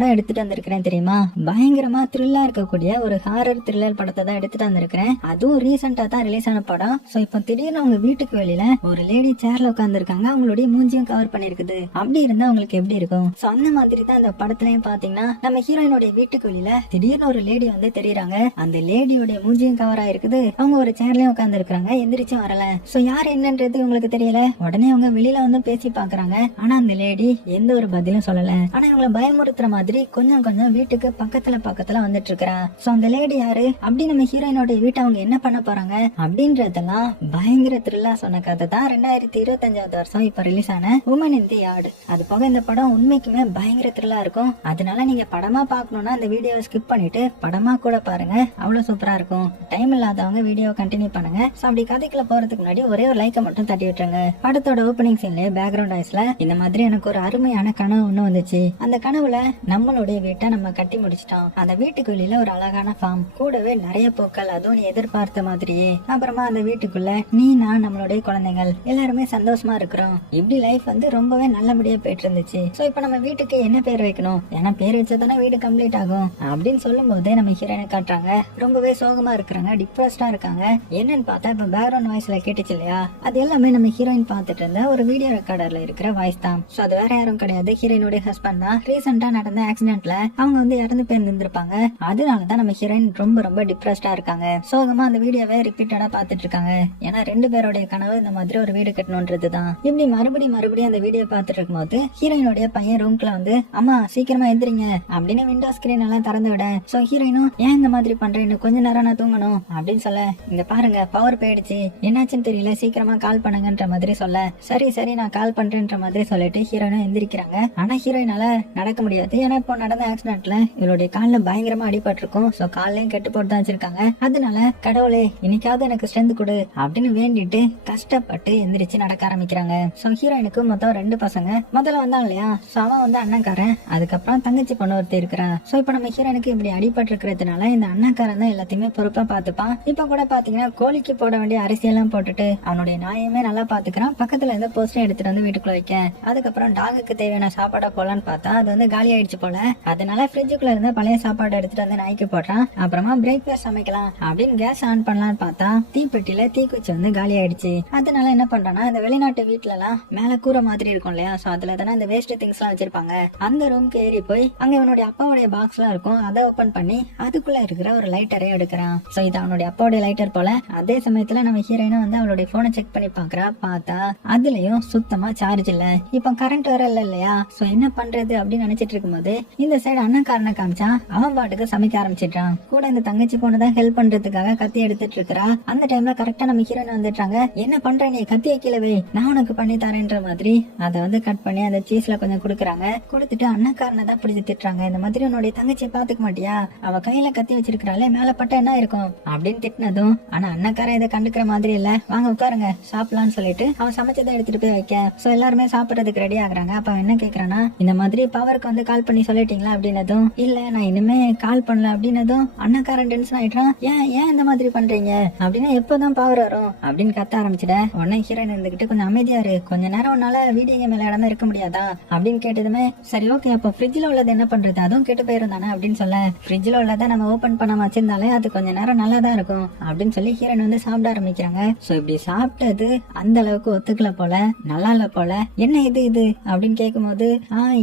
படம் எடுத்துட்டு வந்திருக்கிறேன் தெரியுமா? பயங்கரமா த்ரில்லா இருக்கக்கூடிய ஒரு ஹாரர் த்ரில்லர் படத்தை தான் எடுத்துட்டு வந்திருக்கிறேன். அதுவும் ரீசெண்டா தான் ரிலீஸ் ஆன படம். சோ இப்போ திடீர்னு அவங்க வீட்டுக்கு வெளியில ஒரு லேடி சேர்ல உட்கார்ந்து இருக்காங்க. அவங்களுடைய மூஞ்சியும் கவர் பண்ணிருக்குது. அப்படி இருந்தா உங்களுக்கு எப்படி இருக்கும்? சோ அந்த மாதிரி தான் அந்த படத்துலயும் பாத்தீங்கன்னா நம்ம ஹீரோயினுடைய வீட்டுக்கு வெளியில திடீர்னு ஒரு லேடி வந்து தெரியறாங்க. அந்த லேடியோட மூஞ்சியும் கவர் ஆயிருக்குது. அவங்க ஒரு சேர்லயும் உட்கார்ந்து இருக்காங்க. எந்திரிச்சும் வரல. சோ யார் என்னன்றது உங்களுக்கு தெரியல. உடனே அவங்க வெளியில வந்து பேசி பாக்குறாங்க. ஆனா அந்த லேடி எந்த ஒரு பதிலும் சொல்லல. ஆனா இவங்களை பயமுறுத்துற மாதிரி கொஞ்சம் கொஞ்சம் வீட்டுக்கு பக்கத்துல வந்துட்டு இருக்கா. சோ அந்த லேடி யாரு, அப்படி நம்ம ஹீரோயினோட வீட்டை அவங்க என்ன பண்ண போறாங்க அப்படின்றதெல்லாம் பயங்கர த்ரில்லா சொன்ன கதை தான் 2025 வருஷம் இப்ப ரிலீஸ் ஆன உமன் இன் தி யார்டு. அது போக இந்த படம் உண்மைக்குமே பயங்கர த்ரில்லா இருக்கும். அதனால நீங்க படமா பாக்கணும்னா அந்த வீடியோவை ஸ்கிப் பண்ணிட்டு படமா கூட பாருங்க. அவ்வளவு சூப்பரா இருக்கும். டைம் இல்லாதவங்க வீடியோ கண்டினியூ பண்ணுங்க. சோ அப்படி கதைக்குள்ள போறதுக்கு முன்னாடி ஒரே ஒரு லைக்கை மட்டும் தட்டி விட்டுருங்க. படத்தோட ஓப்பனிங் சீன்ல பேக்ரவுண்ட் வாய்ஸ்ல இந்த மாதிரி எனக்கு ஒரு அருமையான கனவு ஒண்ணு வந்துச்சு. அந்த கனவுல நம்மளுடைய வீட்டை நம்ம கட்டி முடிச்சிட்டோம். அந்த வீட்டுக்கு வெளியில ஒரு அழகான ஃபார்ம், கூடவே நிறைய பூக்கள், அதுவும் நீ எதிர்பார்த்த மாதிரியே. அப்புறமா அந்த வீட்டுக்குள்ள நீ நான் நம்மளுடைய குழந்தைகள் எல்லாருமே சந்தோஷமா இருக்கிறோம். இப்படி லைஃப் வந்து ரொம்பவே நல்லபடியா போயிட்டு இருந்துச்சு. சோ இப்ப நம்ம வீட்டுக்கு என்ன பேர் வைக்கணும், ஏன்னா பேர் வச்சதானே வீடு கம்ப்ளீட் ஆகும் அப்படின்னு சொல்லும் போதே நம்ம ஹீரோயினை காட்டுறாங்க. ரொம்பவே சோகமா இருக்கிறாங்க, டிப்ரெஸ்டா இருக்காங்க. என்னன்னு பார்த்தா இப்ப பேக்ரவுண்ட் வாய்ஸ்ல கேட்டுச்சு இல்லையா, அது எல்லாமே நம்ம ஹீரோயின் பார்த்துட்டு இருந்த ஒரு வீடியோ ரெக்கார்டர்ல இருக்கிற வாய்ஸ் தான். சோ அது வேற யாரும் கிடையாது, ஹீரோயினுடைய ஹஸ்பண்ட் தான். ரீசெண்டா நடந்த ஆக்சிடென்ட்ல அவங்க வந்து இறந்து போயிருந்திருப்பாங்க. அதனாலதான் நம்ம ஹீரோயின் ரொம்ப ரொம்ப டிப்ரெஸ்டா இருக்காங்க. சோகமா அந்த வீடியோவை ரிப்பீட்டடா பாத்துட்டு இருக்காங்க. ஏன்னா ரெண்டு பேருடைய கனவு இந்த மாதிரி ஒரு வீடு கட்டணும்ன்றதுதான். இப்படி மறுபடியும் அந்த வீடியோ பாத்துட்டு இருக்கும் போது ஹீரோயினுடைய பையன் ரூம்குள்ள வந்து அம்மா சீக்கிரமா எந்திரிங்க அப்படின்னு விண்டோ ஸ்கிரீன் எல்லாம் திறந்து விட. சோ ஹீரோயினும் ஏன் இந்த மாதிரி பண்றேன், இன்னும் கொஞ்ச நேரம் நான் தூங்கணும் அப்படின்னு சொல்ல, இங்க பாருங்க பவர் போயிடுச்சு, என்னாச்சுன்னு தெரியல, சீக்கிரமா கால் பண்ணுங்கன்ற மாதிரி சொல்ல, சரி சரி நான் கால் பண்றேன்ற மாதிரி சொல்லிட்டு ஹீரோயினும் எந்திரிக்கிறாங்க. ஆனா ஹீரோயினால நடக்க முடியாது. ஏன்னா இப்போ நடந்த ஆக்சிடென்ட்ல இவளுடைய கால்ல பயங்கரமா அடிபட்டிருக்கும். சோ காலையும் கெட்டு போட்டு தான் வச்சிருக்காங்க. அதனால கடவுளே இன்னைக்காவது எனக்கு ஸ்ட்ரென்த் கொடு அப்படின்னு வேண்டிட்டு கஷ்டப்பட்டு எந்திரிச்சு நடக்க ஆரம்பிக்கிறாங்க. சோ ஹீரோயினுக்கு மொத்தம் 2 பசங்க. முதல்ல வந்தான் இல்லையா, சோ அவன் வந்து அண்ணன்காரன், அதுக்கப்புறம் தங்கச்சி பொண்ணு ஒருத்தர் இருக்கிறா. சோ இப்ப நம்ம ஹீரோயினுக்கு இப்படி அடிபட்டு இருக்கிறதுனால இந்த அண்ணன்காரன் தான் எல்லாத்தையுமே பொறுப்பா பாத்துப்பான். இப்ப கூட பாத்தீங்கன்னா கோழிக்கு போட வேண்டிய அரிசி எல்லாம் போட்டுட்டு அவனுடைய நாயுமே நல்லா பாத்துக்கிறான். பக்கத்துல இருந்து போஸ்டர் எடுத்துட்டு வந்து வீட்டுக்குள்ள வைக்க. அதுக்கப்புறம் டாகுக்கு தேவையான சாப்பாடை போலான்னு பார்த்தா அது வந்து காலி ஆயிடுச்சு போல. அதனால ஃப்ரிட்ஜுக்குள்ள இருந்து பழைய சாப்பாடு எடுத்துட்டு வந்து நாய்க்கு போடுறான். அப்புறமா பிரேக்ஃபாஸ்ட் சமைக்கலாம் அப்படின்னு கேஸ் ஆன் பண்ணலான்னு பார்த்தா தீப்பெட்டியில தீக்குச்சி வந்து காலி ஆயிடுச்சு. அதனால என்ன பண்றான்னா இந்த வெளிநாட்டு வீட்டுல எல்லாம் மேல கூரை மாதிரி இருக்கும் இல்லையா, சோ அதுல தானே இந்த வேஸ்ட் திங்ஸ் எல்லாம் வச்சிருப்பாங்க. அந்த ரூம்க்கு ஏறி போய் அங்க இவனுடைய அப்பாவுடைய பாக்ஸ் எல்லாம் இருக்கும். அதை ஓபன் பண்ணி அதுக்குள்ள இருக்கிற ஒரு லைட்டரை எடுக்கிறான். சோ இது அவனுடைய அப்பாவுடைய லைட்டர் போல. அதே சமயத்துல நம்ம ஹீரோயினும் வந்து அவளுடைய போனை செக் பண்ணி பாக்குறா. பார்த்தா அதுலயும் சுத்தமா சார்ஜ் இல்ல. இப்ப கரண்ட் வர இல்லையா, சோ என்ன பண்றது அப்படின்னு நினைச்சிட்டு இருக்கும்போது இந்த சைடு அண்ணன்காரனை காமிச்சா அவன் பாட்டுக்கு சமைக்க ஆரம்பிச்சிட்டான். கூட இந்த தங்கச்சி பொண்ணுதான் ஹெல்ப் பண்றதுக்காக கத்தி எடுத்துட்டு இருக்கா. அந்த டைம்ல கரெக்டா நம்ம ஹீரோயின் வந்துட்டாங்க. என்ன பண்ற நீ, கத்திய கீழே வை, நான் உனக்கு பண்ணி தரேன்ற மாதிரி அதை வந்து கட் பண்ணி அந்த சீஸ்ல கொஞ்சம் குடுக்கறாங்க. கொடுத்துட்டு அண்ணன்காரனை தான் பிடிச்சி திட்டுறாங்க. இந்த மாதிரி உன்னுடைய தங்கச்சியை பாத்துக்க மாட்டியா, அவ கையில கத்தி வச்சிருக்கிறாளே, மேல பட்ட என்ன இருக்கும் அப்படின்னு திட்டினதும், ஆனா அண்ணன்காரன் இதை கண்டுக்கிற மாதிரி இல்ல. வாங்க உட்காருங்க சாப்பிடலான்னு சொல்லிட்டு அவன் சமைச்சதை எடுத்துட்டு போய் வைக்க. சோ எல்லாருமே சாப்பிடறதுக்கு ரெடி ஆகுறாங்க. அப்ப என்ன கேக்குறானா, இந்த மாதிரி பவருக்கு வந்து கால் பண்ணி சொல்லிட்டீங்களா அப்படின்னதும், இல்ல நான் இனிமே கால் பண்ணல அப்படின்னதும் அண்ணன்காரன் டென்ஷன் ஆயிட்டான். ஏன் இந்த மாதிரி பண்றீங்க அப்படின்னா, எப்பதான் பவர் வரும் அப்படின்னு கத்த ஆரம்பிச்சிட. உடனே ஹீரோயின் இருந்துகிட்டு கொஞ்சம் அமைதியா இரு, கொஞ்ச நேரம் உன்னால வீடியோ கேம் விளையாடாம இருக்க முடியாதா அப்படின்னு கேட்டதுமே, சரி ஓகே அப்ப ஃப்ரிட்ஜ்ல உள்ளது என்ன பண்றது, அதுவும் கெட்டு போயிருந்தானே அப்படின்னு சொல்ல, ஃப்ரிட்ஜ்ல உள்ளதை நம்ம ஓபன் பண்ணாம வச்சிருந்தாலே அது கொஞ்ச நேரம் நல்லா தான் இருக்கும் அப்படின்னு சொல்லி ஹீரோயின் வந்து சாப்பிட ஆரம்பிக்கிறாங்க. சோ இப்படி சாப்பிட்டது அந்த அளவுக்கு ஒத்துக்கல போல, நல்லா இல்ல போல. என்ன இது அப்படின்னு கேட்கும் போது,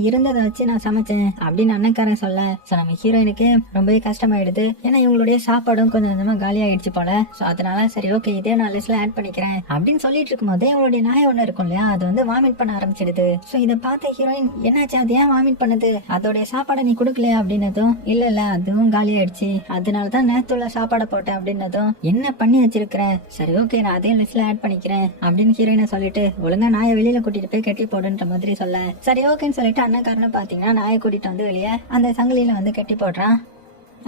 இருந்ததை வச்சு நான் சமைச்சேன் அப்படின்னு அண்ணன்காரன் சொல்ல, சோ நம்ம ஹீரோயினுக்கு ரொம்பவே கஷ்டமாயிடுது. ஏன்னா இவங்களுடைய சாப்பாடும் கொஞ்சம் கொஞ்சமா காலி ஆயிடுச்சு போல. சோ அதனால சரி ஓகே இதே நான் லிஸ்ட்ல ஆட் பண்ணிக்கிறேன் அப்படின்னு சொல்லிட்டு இருக்கும் போதே அவங்களுடைய நாய் ஒண்ணு இருக்கும் இல்லையா, அது வந்து வாமிட் பண்ண ஆரம்பிச்சிடுது. சோ இதை பார்த்த ஹீரோயின், என்னாச்சு, அது ஏன் வாமிட் பண்ணுது, அதோடைய சாப்பாடை நீ குடுக்கலையா அப்படின்னதும், இல்ல அதுவும் காலி ஆயிடுச்சு, அதனாலதான் நேத்துள்ள சாப்பாடை போட்டேன் அப்படின்னதும், என்ன பண்ணி வச்சிருக்கிறேன், சரி ஓகே நான் அதே லிஸ்ட்ல ஆட் பண்ணிக்கிறேன் அப்படின்னு ஹீரோயினை சொல்லிட்டு ஒழுங்கா நாயை வெளியில கூட்டிட்டு போய் கட்டி போடுன்ற மாதிரி சொல்ல, சரி ஓகேன்னு சொல்லிட்டு அண்ணன்காரனை பாத்தீங்கன்னா நாயை கூட்டிட்டு வந்து வெளியே அந்த சங்கிலியில வந்து கட்டி போடுறான்.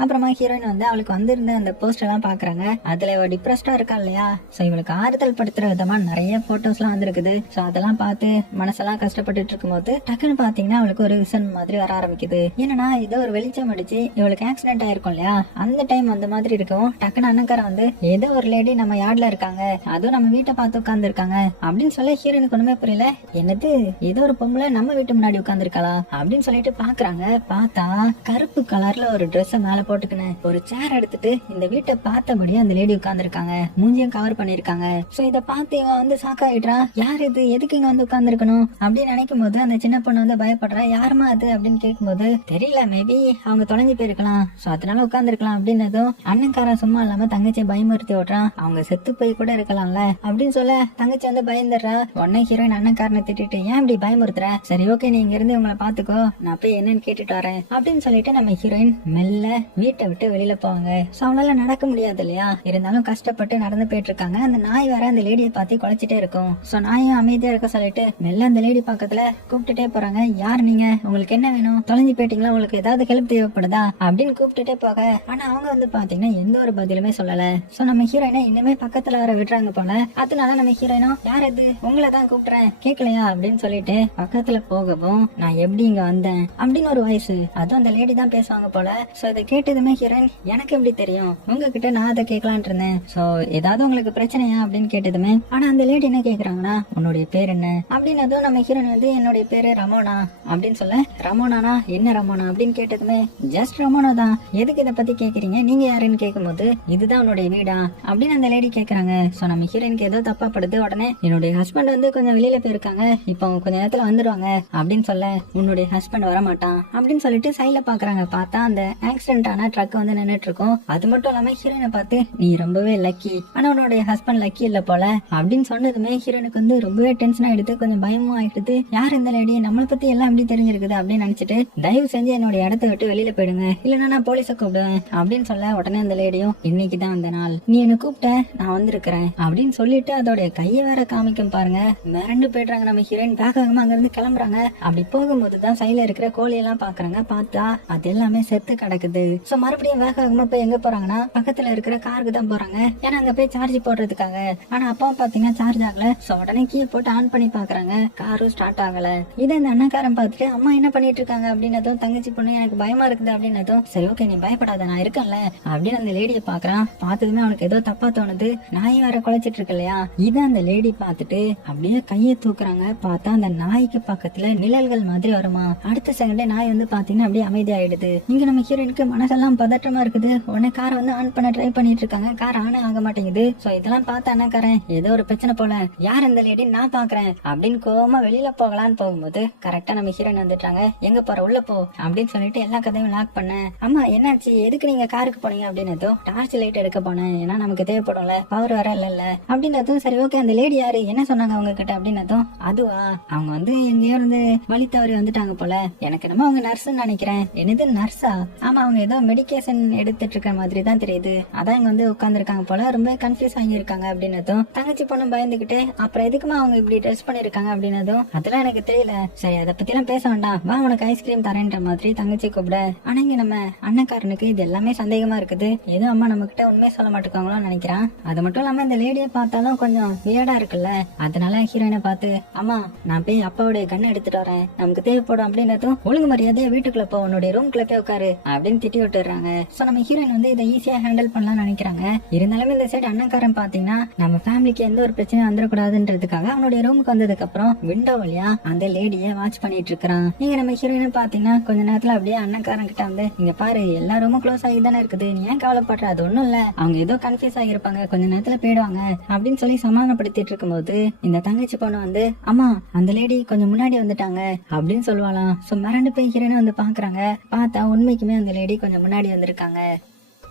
அப்புறமா ஹீரோயின் வந்து அவளுக்கு வந்திருந்த அந்த போஸ்டர் எல்லாம் பாக்குறாங்க. அதுல இவ டிப்ரெஸ்டா இருக்கா இல்லையா, சோ இவளுக்கு ஆறுதல் படுத்துற விதமா நிறைய போட்டோஸ் எல்லாம் வந்திருக்குது. சோ அதெல்லாம் பார்த்து மனசெல்லாம் கஷ்டப்பட்டு இருக்கும் போது டக்குன்னு பாத்தீங்கன்னா அவளுக்கு ஒரு விசன் மாதிரி வர ஆரம்பிக்குது. என்னன்னா ஏதோ ஒரு வெளிச்சம் அடிச்சு இவளுக்கு ஆக்சிடென்ட் ஆயிருக்கும் இல்லையா, அந்த டைம் அந்த மாதிரி இருக்கும். டக்குன்னு அண்ணக்காரன் வந்து ஏதோ ஒரு லேடி நம்ம யார்ட்ல இருக்காங்க, அதுவும் நம்ம வீட்டை பார்த்து உட்கார்ந்து இருக்காங்க அப்படின்னு சொல்ல ஹீரோனுக்கு ஒண்ணுமே புரியல. என்னது ஏதோ ஒரு பொம்பளை நம்ம வீட்டு முன்னாடி உட்கார்ந்து இருக்காளா அப்படின்னு சொல்லிட்டு பாக்குறாங்க. பார்த்தா கருப்பு கலர்ல ஒரு ட்ரெஸ் மேல போட்டுக்கின்னு ஒரு சேர் எடுத்துட்டு இந்த வீட்டை பார்த்தபடியே அந்த லேடி உட்கார்ந்து இருக்காங்க. மூஞ்சியும் கவர் பண்ணிருக்காங்க. சோ இத பார்த்து இவன் வந்து சாக்காயிடுறா. யார் இது, எதுக்கு இங்க வந்து உட்கார்ந்து இருக்கணும் அப்படின்னு நினைக்கும் போது அந்த சின்ன பொண்ணு வந்து பயப்படுறா. யாருமா அது அப்படின்னு கேட்கும் போது தெரியல, மேபி அவங்க தொலைஞ்சு போயிருக்கலாம், சோ அதனால உட்கார்ந்து இருக்கலாம் அப்படின்னதும் அண்ணன்காரன் சும்மா இல்லாம தங்கச்சியை பயமுறுத்தி விடுறான். அவங்க செத்து போய் கூட இருக்கலாம்ல அப்படின்னு சொல்ல தங்கச்சி வந்து பயந்துடுறா. உடனே ஹீரோயின் அண்ணன்காரனை திட்டிட்டு ஏன் இப்படி பயமுறுத்துற, சரி ஓகே நீ இங்க இருந்து உங்களை பாத்துக்கோ, நான் போய் என்னன்னு கேட்டுட்டு வரேன் அப்படின்னு சொல்லிட்டு நம்ம ஹீரோயின் மெல்ல வீட்டை விட்டு வெளியில போவாங்க. சோ அவளால நடக்க முடியாது இல்லையா, இருந்தாலும் கஷ்டப்பட்டு நடந்து போயிட்டு இருக்காங்க. அந்த நாய் வேற அந்த லேடியை பார்த்து குலைச்சிட்டே இருக்கும். சோ நாயும் அமைதியா இருக்க சொல்லிட்டு மெல்ல அந்த லேடி பக்கத்துல கூப்பிட்டுட்டே போறாங்க. யார் நீங்க, உங்களுக்கு என்ன வேணும், தொலைஞ்சு போயிட்டீங்களா, உங்களுக்கு ஏதாவது ஹெல்ப் தேவைப்படுதா அப்படின்னு கூப்பிட்டுட்டே போக, ஆனா அவங்க வந்து பாத்தீங்கன்னா எந்த ஒரு பதிலுமே சொல்லல. சோ நம்ம ஹீரோயினை இன்னுமே பக்கத்துல வர விடுறாங்க போல. அதனால நம்ம ஹீரோயினும் யார் அது, உங்களை தான் கூப்பிடுறேன் கேட்கலையா அப்படின்னு சொல்லிட்டு பக்கத்துல போகவும் நான் எப்படி இங்க வந்தேன் அப்படின்னு ஒரு வாய்ஸ், அதுவும் அந்த லேடி தான் பேசுவாங்க போல. சோ இதை கேட்டதுமே ஹீரோயின் எனக்கு எப்படி தெரியும், உங்ககிட்ட நான் அதை கேட்கலான் இருந்தேன், சோ ஏதாவது உங்களுக்கு பிரச்சனையா அப்படின்னு கேட்டதுமே, ஆனா அந்த லேடி என்ன கேக்குறாங்கன்னா உன்னுடைய பேர் என்ன அப்படின்னதும் நம்ம ஹீரோயின் வந்து என்னுடைய பேரு ரமோனா அப்படின்னு சொல்ல, ரமோனானா என்ன ரமோனா அப்படின்னு கேட்டதுமே ஜஸ்ட் ரமோனா தான், எதுக்கு இதை பத்தி கேக்குறீங்க, நீங்க யாருன்னு கேட்கும்போது இதுதான் உன்னுடைய வீடா அப்படின்னு அந்த லேடி கேக்குறாங்க. சோ நம்ம ஹீரோயினுக்கு ஏதோ தப்பா படுது. உடனே என்னுடைய ஹஸ்பண்ட் வந்து கொஞ்சம் வெளியில போயிருக்காங்க, இப்போ கொஞ்ச நேரத்துல வந்துருவாங்க அப்படின்னு சொல்ல, உன்னுடைய ஹஸ்பண்ட் வர மாட்டான் அப்படின்னு சொல்லிட்டு சைட்ல பாக்குறாங்க. பார்த்தா அந்த ஆக்சிடென்ட் ஆன ட்ரக் வந்து நின்னுட்டு இருக்கும். அது மட்டும் இல்லாம ஹீரோயினை பார்த்து நீ ரொம்பவே லக்கி, ஆனா உன்னுடைய ஹஸ்பண்ட் லக்கி இல்ல போல அப்படின்னு சொன்னதுமே ஹீரோனுக்கு வந்து ரொம்பவே டென்ஷன் ஆயிடுது, கொஞ்சம் பயமும் ஆயிடுது. யார் இந்த லேடி, நம்மளை பத்தி எல்லாம் எப்படி தெரிஞ்சிருக்குது அப்படின்னு நினைச்சிட்டு தயவு செஞ்சு என்னோட இடத்த விட்டு வெளியில போயிடுங்க, இல்லன்னா நான் போலீஸ கூப்பிடுவேன் அப்படின்னு சொல்ல, உடனே அந்த லேடியும் இன்னைக்குதான் அந்த நாள், நீ என்ன கூப்பிட்ட நான் வந்திருக்கிறேன் அப்படின்னு சொல்லிட்டு அதோட கைய வேற காமிக்கும் பாருங்க. மிரண்டு போயிடுறாங்க நம்ம ஹீரோயின். வேகமா அங்க இருந்து கிளம்புறாங்க. அப்படி போகும்போதுதான் சைட்ல இருக்கிற கோழி எல்லாம் பாக்குறாங்க. பார்த்தா அது எல்லாமே செத்து கிடக்குது. சோ மறுபடியும் வேகமா போய் எங்க போறாங்கன்னா பக்கத்துல இருக்கிற காருக்கு தான் போறாங்க, ஏன்னா அங்க போய் சார்ஜ் போடுறதுக்காக. ஆனா அப்பாவும் பாத்தீங்கன்னா சார்ஜ் ஆகல. சோ உடனே கீ போட்டு ஆன் பண்ணி பாக்குறாங்க, காரும் ஸ்டார்ட் ஆகல. இதை இந்த அண்ணக்காரன் பார்த்துட்டு அம்மா என்ன பண்ணிட்டு இருக்காங்க அப்படின்னதும், தங்கச்சி பொண்ணு எனக்கு பயமா இருக்குது அப்படின்னதும், சரி ஓகே நீ பயப்படாத நான் இருக்கேன்ல அப்படின்னு அந்த லேடியை பாக்குறான். பார்த்ததுமே அவனுக்கு ஏதோ தப்பா தோணுது, நாய் வேற குலைச்சிட்டு இருக்கு இல்லையா. இதை அந்த லேடி பார்த்துட்டு அப்படியே கையை தூக்குறாங்க. பார்த்தா அந்த நாய்க்கு பக்கத்துல நிழல்கள் மாதிரி வருமா. அடுத்த செகண்டே நாய் வந்து பாத்தீங்கன்னா அப்படியே அமைதியாயிடுது. இங்க நம்ம ஹீரோயினுக்கு மனசெல்லாம் பதற்றமா இருக்குது. உடனே கார் வந்து ஆன் பண்ண ட்ரை பண்ணிட்டு இருக்காங்க, கார் ஆனே ஆக மாட்டேங்குது. சோ இதெல்லாம் பார்த்த அண்ணக்காரன் ஏதோ ஒரு பிரச்சனை போல, யார் இந்த லேடி நான் பாக்குறேன் அப்படின்னு கோவமா வெளியில போகலான்னு போகும்போது கரெக்டா நம்ம ஹீரோயின் வந்துட்டாங்க. எங்க போற, உள்ள போ அப்படின்னு சொல்லிட்டு எல்லா கதையும் லாக் பண்ண. அம்மா என்னாச்சு, எதுக்கு நீங்க காருக்கு போனீங்க அப்படின்னதும், டார்ச் லைட் எடுக்க போனேன், ஏன்னா நமக்கு தேவைப்படும்ல, பவர் வர இல்ல அப்படின்னதும், சரி ஓகே அந்த லேடி யாரு, என்ன சொன்னாங்க அவங்க கிட்ட அப்படின்னதும், அதுவா அவங்க வந்து எங்கேயோ இருந்து வழி தவறி வந்துட்டாங்க போல, எனக்கு என்னமோ அவங்க நர்ஸ்ன்னு நினைக்கிறேன். என்னது நர்ஸா, ஆமா அவங்க ஏதோ மெடிக்கேஷன் எடுத்துட்டு இருக்க மாதிரி தான் தெரியுது, அதான் இங்க வந்து உட்கார்ந்து இருக்காங்க போல, ரொம்ப கன்ஃபியூஸ் ஆகி இருக்காங்க அப்படின்னதும், தங்கச்சி பொண்ணு பயந்துகிட்டு அப்புறம் எதுக்குமா அவங்க இப்படி ட்ரெஸ் பண்ணிருக்காங்க அப்படின்னதும், அதெல்லாம் எனக்கு தெரியல, சரி அதை பத்தி எல்லாம் பேச வேண்டாம், வா உனக்கு ஐஸ்கிரீம் தரேன்ற மாதிரி தங்கச்சி கூப்பிட. ஆனா இங்க நம்ம அண்ணக்காரனுக்கு இது எல்லாமே சந்தேகமா இருக்குது, ஏதோ அம்மா நம்ம கிட்ட உண்மையை சொல்ல மாட்டேங்காங்களோன்னு நினைக்கிறான். அது மட்டும் இல்லாம இந்த லேடியை பார்த்தாலும் கொஞ்சம் வியர்டா இருக்குல்ல, அதனால ஹீரோயினை பார்த்து அம்மா நான் போய் அப்பாவுடைய கண்ணை எடுத்துட்டு வரேன், நமக்கு தேவைப்படும் அப்படின்னதும், ஒழுங்கு மரியாதையா வீட்டுக்குள்ள போ, உன்னுடைய ரூம்குள்ள போய் உட்காரு அப்படின்னு திட்டி விட்டுறாங்க. சோ நம்ம ஹீரோயின் வந்து இதை ஈஸியா ஹேண்டில் பண்ணலாம் நினைக்கிறாங்க. இருந்தாலும் இந்த சைடு அண்ணக்காரன் பாத்தீங்கன்னா நம்ம ஃபேமிலிக்கு எந்த ஒரு பிரச்சனையும் வந்துடக்கூடாதுன்றதுக்காக அவனுடைய ரூமுக்கு வந்ததுக்கு அப்புறம் விண்டோ வழியா அந்த லேடிய வாட்ச் பண்ணிட்டு இருக்கான். நீங்க நம்ம ஹீரோயின் பாத்தீங்கன்னா கொஞ்ச நேரத்துல அப்படியே அண்ணக்காரன் கிட்ட வந்து, இங்க பாரு எல்லா ரூமும் க்ளோஸ் ஆகி தானே இருக்குது, நீ ஏன் கவலைப்படுற, அது ஒண்ணும் இல்ல, அவங்க ஏதோ கன்ஃபியூஸ் ஆகிருப்பாங்க, கொஞ்ச நேரத்துல போயிடுவாங்க அப்படின்னு சொல்லி சமாதானப்படுத்திட்டு இருக்கும் போது இந்த தங்கச்சி பொண்ணு வந்து, அம்மா அந்த லேடி கொஞ்சம் முன்னாடி வந்துட்டாங்க அப்படின்னு சொல்லுவாளாம். சோ மிரண்டு போய் ஹீரோயினை வந்து பாக்குறாங்க. பார்த்தா உண்மைக்குமே அந்த லேடி கொஞ்சம் முன்னாடி வந்திருக்காங்க.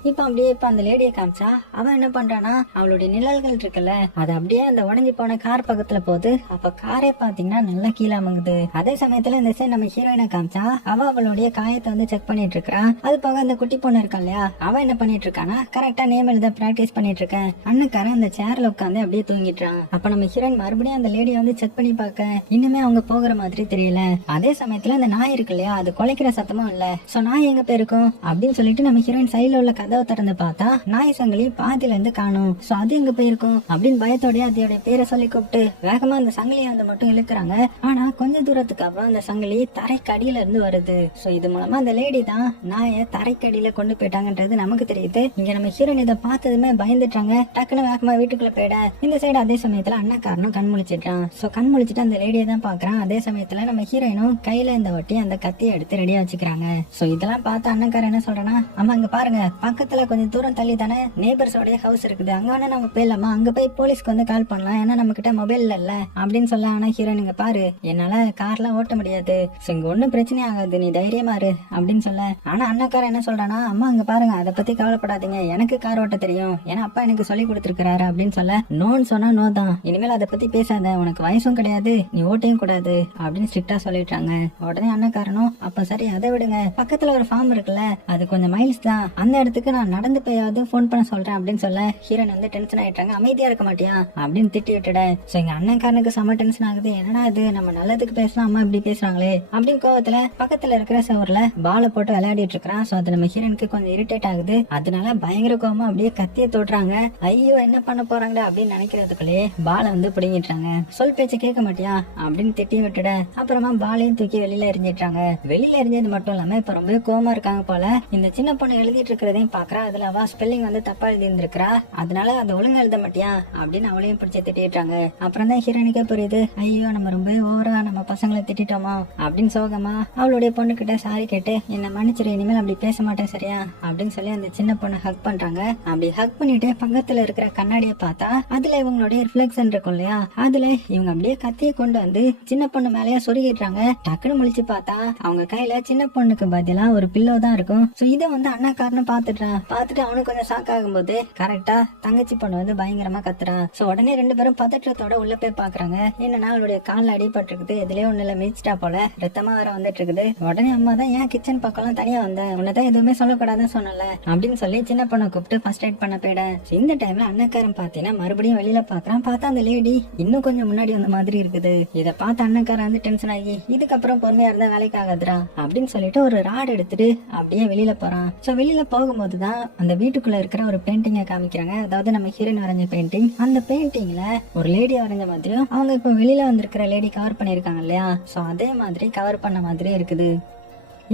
இப்ப அப்படியே இப்ப அந்த லேடியை காமிச்சா அவன் என்ன பண்றானா அவளுடைய நிழல்கள் இருக்குல்ல அது அப்படியே அந்த உடஞ்சி போன கார் பக்கத்துல போகுது. அப்ப காரே பாத்தீங்கன்னா நல்லா கீழே அமுங்குது. அதே சமயத்துல இந்த சைடு நம்ம ஹீரோயினை காமிச்சா அவளுடைய காயத்தை வந்து செக் பண்ணிட்டு இருக்கா. அது போக அந்த குட்டி பொண்ணு இருக்கா இல்லையா அவ என்ன பண்ணிட்டு இருக்கானா கரெக்டா நேம் எழுத பிராக்டிஸ் பண்ணிட்டு இருக்கேன். அண்ணக்காரன் அந்த சேர்ல உட்காந்து அப்படியே தூங்கிட்டான். அப்ப நம்ம ஹீரோயின் மறுபடியும் அந்த லேடியை வந்து செக் பண்ணி பார்க்க இன்னுமே அவங்க போகிற மாதிரி தெரியல. அதே சமயத்துல அந்த நாய் இருக்கு இல்லையா அது குலைக்கிற சத்தமும் இல்ல. சோ நாய் எங்க போயிருக்கும் அப்படின்னு சொல்லிட்டு நம்ம ஹீரோயின் சைடுல உள்ள கதவை திறந்து பார்த்தா நாய் சங்கிலி பாதியில இருந்து காணும். சோ அது எங்க போயிருக்கும் அப்படின்னு பயத்தோடய அதோட பேரை சொல்லி கூப்பிட்டு வேகமா அந்த சங்கிலியை வந்து மட்டும் இழுக்கிறாங்க. ஆனா கொஞ்ச தூரத்துக்கு அப்புறம் அந்த சங்கிலி தரைக்கடியில இருந்து வருது. சோ இது மூலமா அந்த லேடி தான் நாயை தரைக்கடியில கொண்டு போயிட்டாங்கன்றது நமக்கு தெரியுது. இங்க நம்ம ஹீரோயின் இதை பார்த்ததுமே பயந்துட்டாங்க. டக்குன்னு வேகமா வீட்டுக்குள்ள போயிட இந்த சைடு அதே சமயத்துல அண்ணக்காரனும் கண் முழிச்சிட்டான். சோ கண் முழிச்சிட்டு அந்த லேடியை தான் பாக்குறான். அதே சமயத்துல நம்ம ஹீரோயினும் கையில இந்த வட்டி அந்த கத்தியை எடுத்து ரெடியா வச்சுக்கிறாங்க. சோ இதெல்லாம் பார்த்து அண்ணக்காரன் என்ன சொல்றானா அம்மா அங்க பாருங்க பக்கத்துல கொஞ்சம் தூரம் தள்ளி தானே நேபர்ஸோட ஹவுஸ் இருக்குது. அங்க வேணா நம்ம போயிடலாமா அங்க போய் போலீஸ்க்கு வந்து கால் பண்ணலாம் ஏன்னா நம்ம கிட்ட மொபைல் இல்ல அப்படின்னு சொல்ல. ஆனா ஹீரோயின் இங்க பாரு என்னால கார்லாம் ஓட்ட முடியாது. இங்க ஒண்ணும் பிரச்சனை ஆகாது நீ தைரியமா இரு அப்படின்னு சொல்ல. ஆனா அண்ணக்காரன் என்ன சொல்றானா அம்மா அங்க பாருங்க அதை பத்தி கவலைப்படாதீங்க எனக்கு கார் ஓட்ட தெரியும் ஏன்னா அப்பா எனக்கு சொல்லி கொடுத்துருக்காரு அப்படின்னு சொல்ல. நோன்னு சொன்னா நோ தான் இனிமேல் அதை பத்தி பேசாத உனக்கு வயசும் கிடையாது நீ ஓட்டையும் கூடாது அப்படின்னு ஸ்ட்ரிக்டா சொல்லிட்டாங்க. உடனே அண்ணக்காரனும் அப்ப சரி அதை விடுங்க பக்கத்துல ஒரு ஃபார்ம் இருக்குல்ல அது கொஞ்சம் மைல்ஸ் தான் அந்த இடத்துக்கு நான் நடந்து போயாவது போன் பண்ண சொல்றேன் அப்படின்னு சொல்ல. ஹீரோயின் வந்து டென்ஷன் ஆயிட்டாங்க. அமைதியா இருக்க மாட்டியா அப்படின்னு திட்டி விட்டுட. சோ எங்க அண்ணன்காரனுக்கு செம டென்ஷன் ஆகுது. என்னடா இது நம்ம நல்லதுக்கு பேசலாம் அம்மா இப்படி பேசுறாங்களே அப்படின்னு கோவத்துல பக்கத்துல இருக்கிற சவர்ல பாலை போட்டு விளையாடிட்டு இருக்கிறான். சோ அது நம்ம ஹீரோனுக்கு கொஞ்சம் இரிட்டேட் ஆகுது. அதனால பயங்கர கோவமா அப்படியே கத்திய தொடுறாங்க. ஐயோ என்ன பண்ண போறாங்களே அப்படின்னு நினைக்கிறதுக்குள்ளே பாலை வந்து பிடிங்கிட்டாங்க. சொல் பேச்சு கேட்க மாட்டியா அப்படின்னு திட்டி விட்டுட. அப்புறமா பாலையும் தூக்கி வெளியில எரிஞ்சிட்டாங்க. வெளியில எரிஞ்சது மட்டும் இல்லாம இப்ப ரொம்ப கோவமா இருக்காங்க போல. இந்த சின்ன பொண்ணு எழுதிட்டு இருக்கிறதையும் பாக்குறா. அதுல அவ ஸ்பெல்லிங் வந்து தப்பா எழுதி இருந்திருக்கா. அதனால அதை ஒழுங்கா எழுத மாட்டியா அப்படின்னு அவளையும் பிடிச்சி திட்டிட்டாங்க. அப்புறம் தான் ஹீரோனிக்கே புரியுது ஐயோ நம்ம ரொம்ப ஓவரா நம்ம பசங்களை திட்டோமா அப்படின்னு சோகமா அவளுடைய பொண்ணு கிட்ட சாரி கேட்டு என்ன மன்னிச்சிரு இனிமேல் அப்படி பேச மாட்டேன் சரியா அப்படின்னு சொல்லி அந்த சின்ன பொண்ணு ஹக் பண்றாங்க. அப்படி ஹக் பண்ணிட்டு பக்கத்துல இருக்கிற கண்ணாடியை பார்த்தா அதுல இவங்களுடைய ரிஃப்ளெக்ஷன் இருக்கும் இல்லையா அதுல இவங்க அப்படியே கத்திய கொண்டு வந்து சின்ன பொண்ணு மேலயா சொருகிடுறாங்க. டக்குன்னு முழிச்சு பார்த்தா அவங்க கையில சின்ன பொண்ணுக்கு பதிலா ஒரு பில்லோ தான் இருக்கும். சோ இதை வந்து அண்ணாக்காரன்னு பாத்துட்டான். பாத்துட்டு அவனுக்கு கொஞ்சம் ஷாக் ஆகும் போது கரெக்டா தங்கச்சி பொண்ணு வந்து பயங்கரமா கத்துறான். சோ உடனே ரெண்டு பேரும் பதற்றத்தோட உள்ள போய் பாக்குறாங்க. என்னன்னா அவளுடைய கால்ல அடிபட்டு இருக்குது. எதுலயே ஒண்ணுல மிதிச்சிட்டா போல ரத்தமா வேற வந்துட்டு இருக்குது. உடனே அம்மா தான் ஏன் கிச்சன் பக்கம் தனியா வந்த உன்னதான் எதுவுமே சொல்லக்கூடாதுன்னு சொன்னல அப்படின்னு சொல்லி சின்ன பொண்ணை கூப்பிட்டு ஃபர்ஸ்ட் எய்ட் பண்ண போயிட. இந்த டைம்ல அண்ணக்காரன் பாத்தீங்கன்னா மறுபடியும் வெளியில பாக்குறான். பார்த்தா அந்த லேடி இன்னும் கொஞ்சம் முன்னாடி வந்த மாதிரி இருக்குது. இதை பார்த்து அண்ணக்காரன் வந்து டென்ஷன் ஆகி இதுக்கப்புறம் பொறுமையா இருந்தா வேலைக்கு ஆகாதுரா அப்படின்னு சொல்லிட்டு ஒரு ராட் எடுத்துட்டு அப்படியே வெளியில போறான். சோ வெளியில போகும்போதுதான் அந்த வீட்டுக்குள்ள இருக்கிற ஒரு பெயிண்டிங்க காமிக்கிறாங்க. அதாவது நம்ம ஹீரோயின் வரைஞ்ச பெயிண்டிங். அந்த பெயிண்டிங்ல ஒரு லேடி வரைஞ்ச மாதிரியும் அவங்க இப்ப வெளியில வந்திருக்கிற லேடி கவர் பண்ணிருக்காங்க இல்லையா சோ அதே மாதிரி கவர் பண்ண மாதிரி இருக்குது.